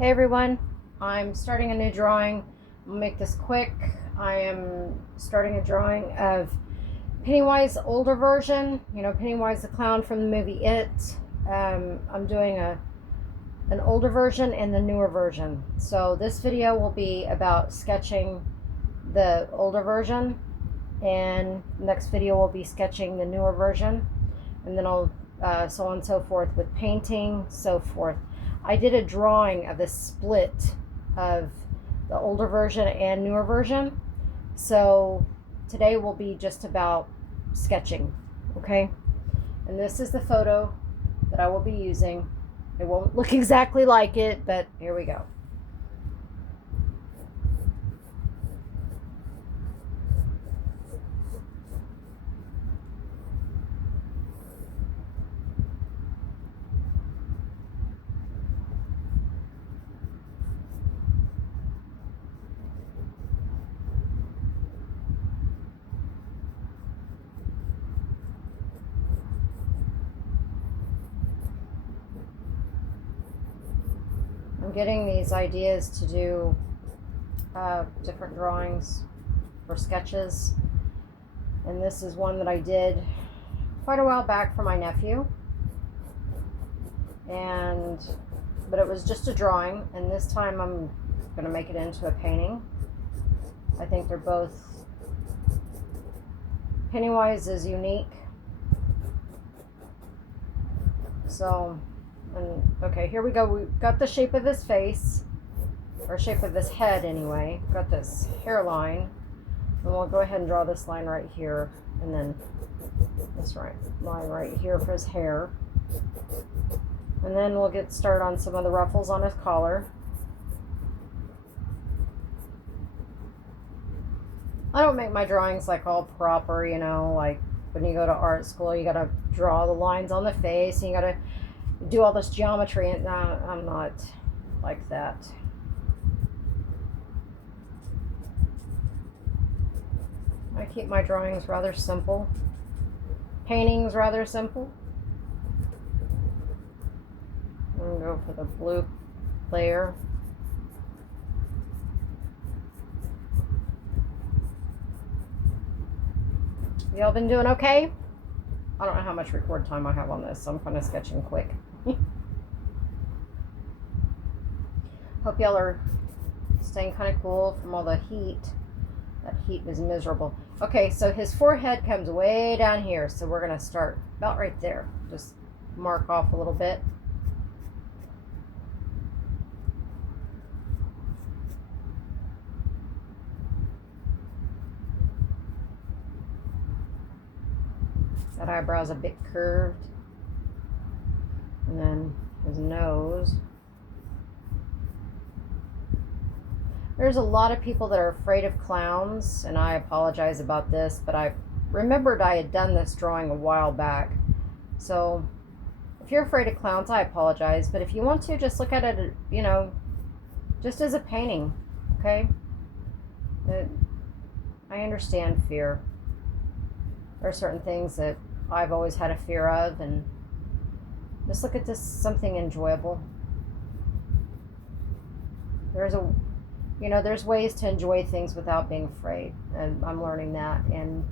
Hey everyone, I'm starting a new drawing. I'll make this quick. I am starting a drawing of Pennywise older version. You know, Pennywise the clown from the movie It. I'm doing an older version and the newer version. So this video will be about sketching the older version, and the next video will be sketching the newer version, and then I'll so on and so forth with painting, so forth. I did a drawing of the split of the older version and newer version. So today will be just about sketching, okay? And this is the photo that I will be using. It won't look exactly like it, but here we go. I'm getting these ideas to do different drawings or sketches, and this is one that I did quite a while back for my nephew, but it was just a drawing, and this time I'm going to make it into a painting. I think they're both, Pennywise is unique, so, and okay, here we go. We've got the shape of his face, or shape of his head anyway. Got this hairline, and we'll go ahead and draw this line right here, and then this line right here for his hair, and then we'll get started on some of the ruffles on his collar. I don't make my drawings like all proper, you know, like when you go to art school, you gotta draw the lines on the face, and you gotta do all this geometry, and I'm not like that. I keep my drawings rather simple. Paintings rather simple. I'm gonna go for the blue layer. Y'all been doing okay? I don't know how much record time I have on this, so I'm kind of sketching quick. Hope y'all are staying kind of cool from all the heat. That heat was miserable. Okay, so his forehead comes way down here, so we're going to start about right there. Just mark off a little bit. That eyebrow's a bit curved. And then his nose. There's a lot of people that are afraid of clowns, and I apologize about this, but I remembered I had done this drawing a while back. So if you're afraid of clowns, I apologize, but if you want to, just look at it, you know, just as a painting, okay? I understand fear. There are certain things that I've always had a fear of, and just look at this something enjoyable. There's ways to enjoy things without being afraid, and I'm learning that. And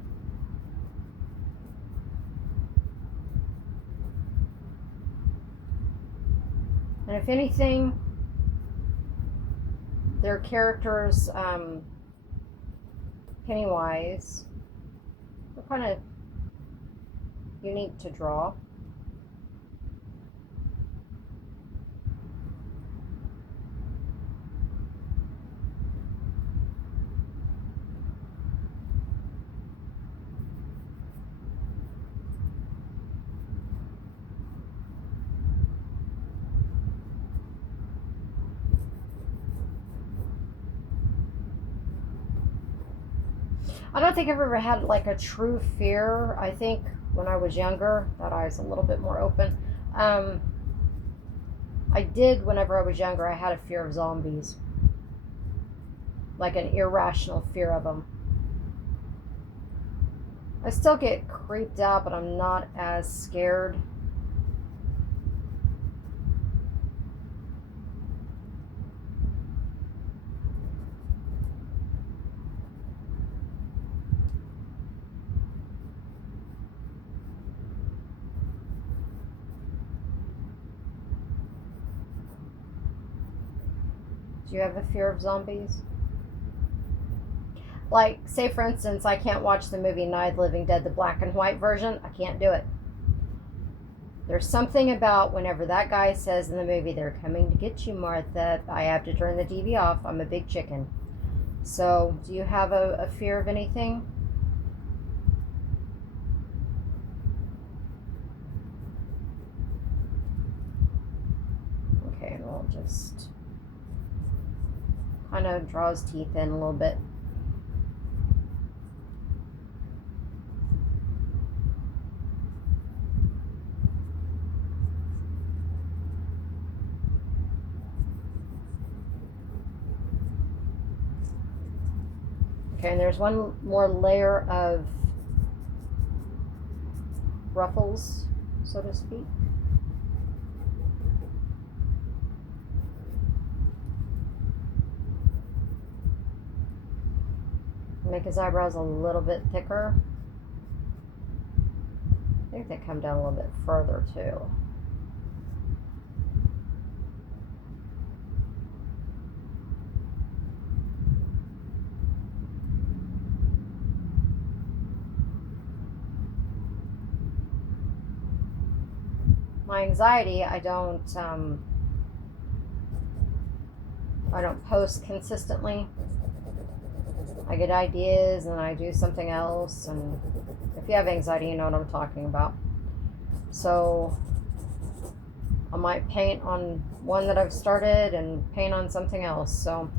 if anything, their characters, Pennywise, they're kind of unique to draw. I don't think I've ever had like a true fear. I think when I was younger, that eye's a little bit more open. I did, whenever I was younger, I had a fear of zombies, like an irrational fear of them. I still get creeped out, but I'm not as scared. Do you have a fear of zombies? Like, say for instance, I can't watch the movie Night of the Living Dead, the black and white version. I can't do it. There's something about whenever that guy says in the movie, "They're coming to get you, Martha," I have to turn the TV off. I'm a big chicken. So, do you have a fear of anything? Okay, and we'll just kind of draw his teeth in a little bit. Okay, and there's one more layer of ruffles, so to speak. Make his eyebrows a little bit thicker. I think they come down a little bit further too. My anxiety, I don't post consistently. I get ideas and I do something else, and if you have anxiety, you know what I'm talking about. So I might paint on one that I've started and paint on something else. So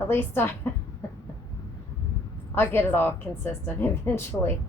at least I'll get it all consistent eventually.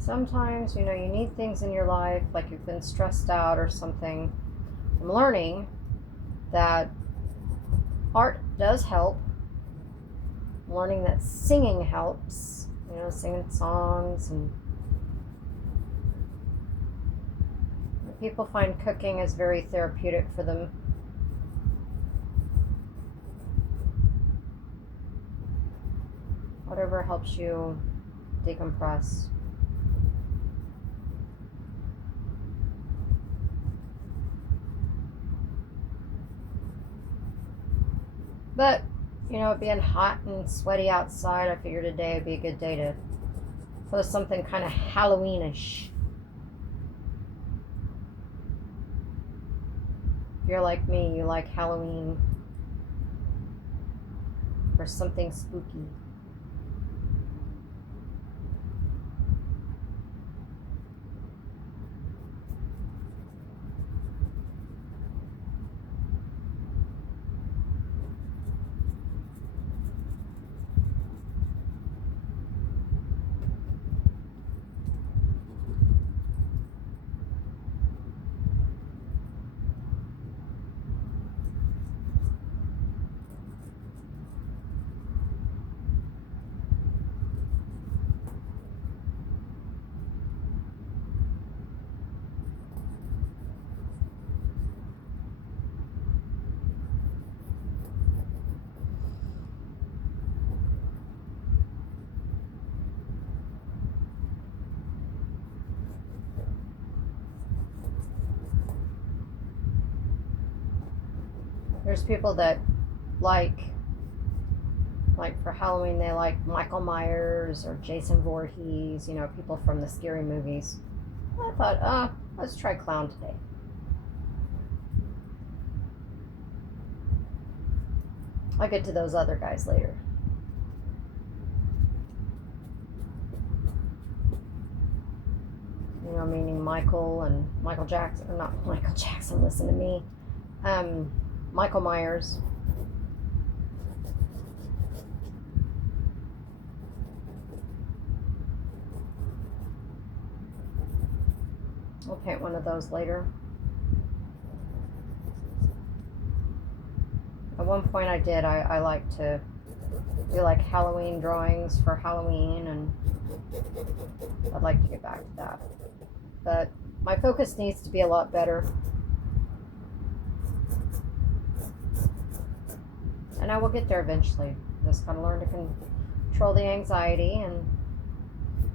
Sometimes, you need things in your life, like you've been stressed out or something. I'm learning that art does help. I'm learning that singing helps, singing songs, and people find cooking is very therapeutic for them. Whatever helps you decompress. But, it being hot and sweaty outside, I figured today would be a good day to post something kind of Halloweenish. If you're like me, you like Halloween or something spooky. There's people that like for Halloween, they like Michael Myers or Jason Voorhees, people from the scary movies. I thought, let's try clown today. I'll get to those other guys later. Meaning Michael and Michael Jackson, or not Michael Jackson, listen to me. Michael Myers. We'll paint one of those later. At one point I did, I like to do like Halloween drawings for Halloween, and I'd like to get back to that. But my focus needs to be a lot better. And I will get there eventually. Just gotta learn to control the anxiety. And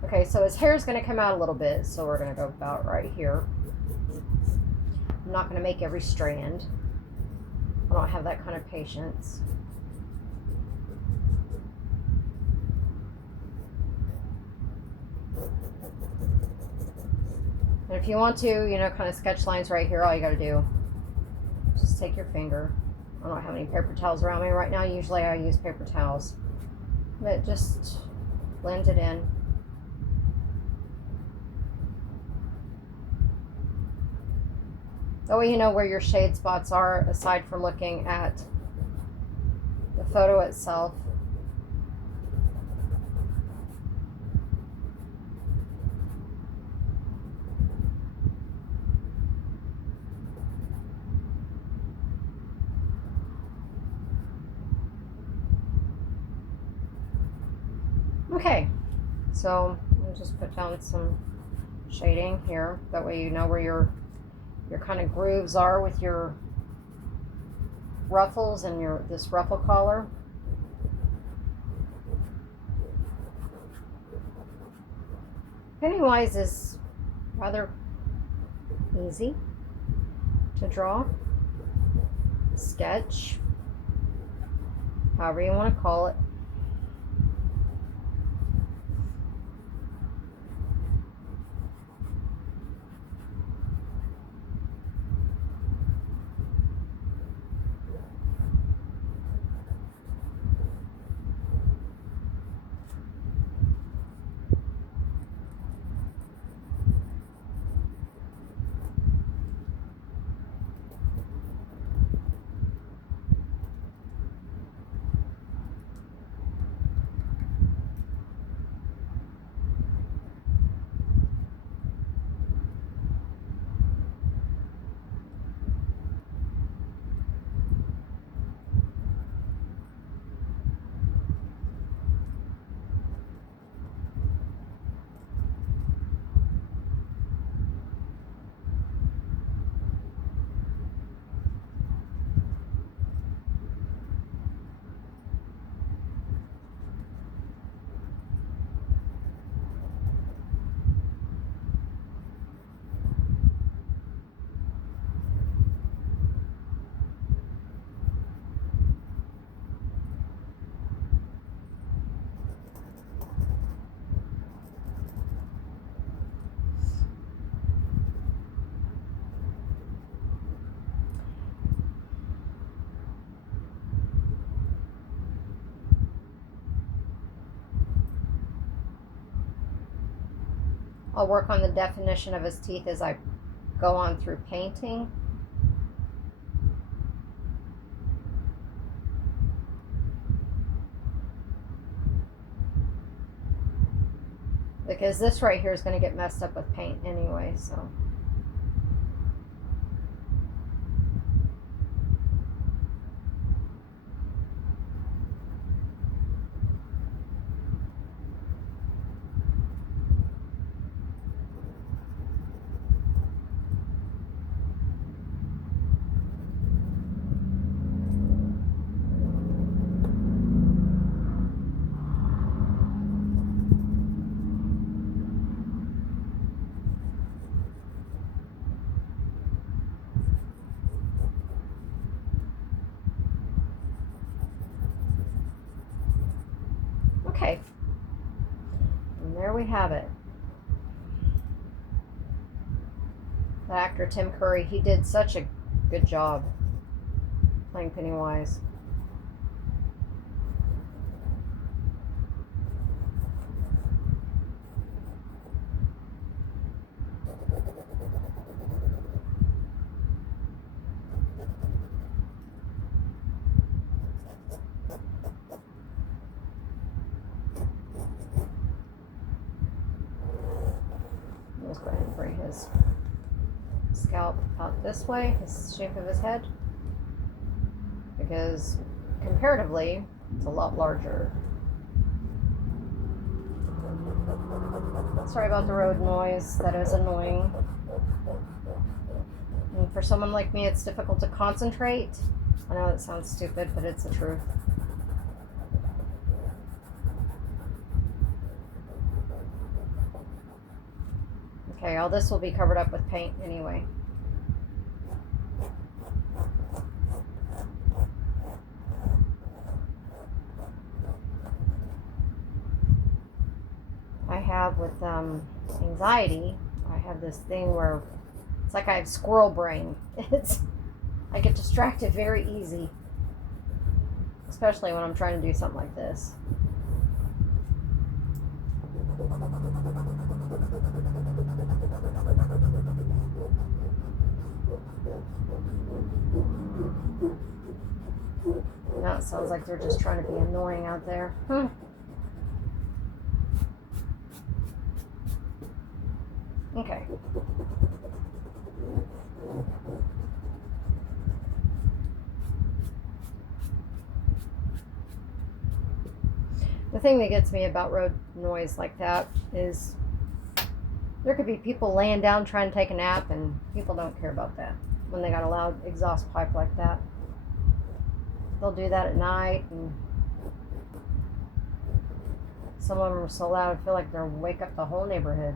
okay, so his hair is going to come out a little bit, so we're going to go about right here. I'm not going to make every strand. I don't have that kind of patience. And if you want to, you know, kind of sketch lines right here, all you got to do, just take your finger. I don't have any paper towels around me right now. Usually I use paper towels. But just blend it in. That way you know where your shade spots are, aside from looking at the photo itself. Okay, so I'll just put down some shading here. That way you know where your kind of grooves are with your ruffles and this ruffle collar. Pennywise is rather easy to draw, sketch, however you want to call it. I'll work on the definition of his teeth as I go on through painting. Because this right here is going to get messed up with paint anyway, so. Okay, and there we have it. The actor Tim Curry, he did such a good job playing Pennywise. Let's go ahead and bring his scalp out this way, the shape of his head, because comparatively it's a lot larger. Sorry about the road noise. That is annoying. And for someone like me, it's difficult to concentrate. I know it sounds stupid, but it's the truth. Okay, all this will be covered up with paint anyway. I have with anxiety, I have this thing where it's like I have squirrel brain. I get distracted very easy, especially when I'm trying to do something like this. Now it sounds like they're just trying to be annoying out there. Okay. The thing that gets me about road noise like that is there could be people laying down trying to take a nap, and people don't care about that when they got a loud exhaust pipe like that. They'll do that at night, and some of them are so loud I feel like they'll wake up the whole neighborhood.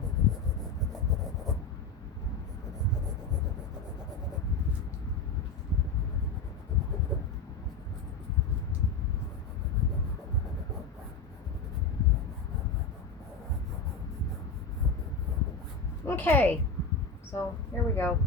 Okay, so here we go.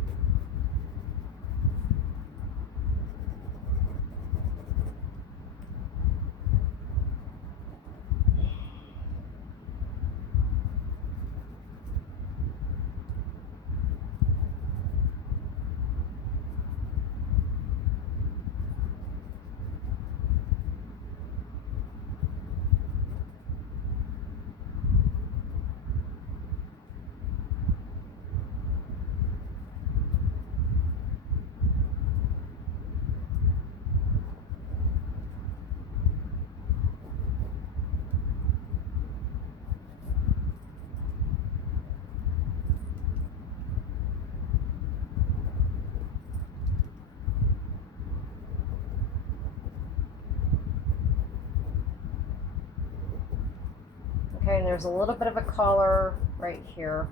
Okay, and there's a little bit of a collar right here.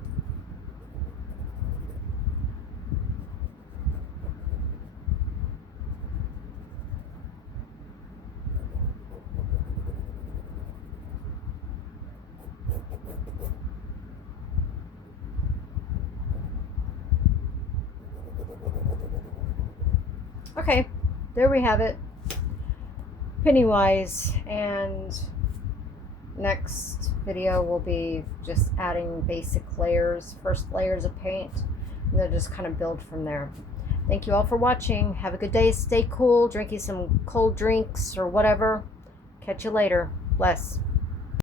Okay, there we have it. Pennywise, and next video will be just adding basic layers, first layers of paint, and then just kind of build from there. Thank you all for watching. Have a good day. Stay cool, drinking some cold drinks or whatever. Catch you later. Bless.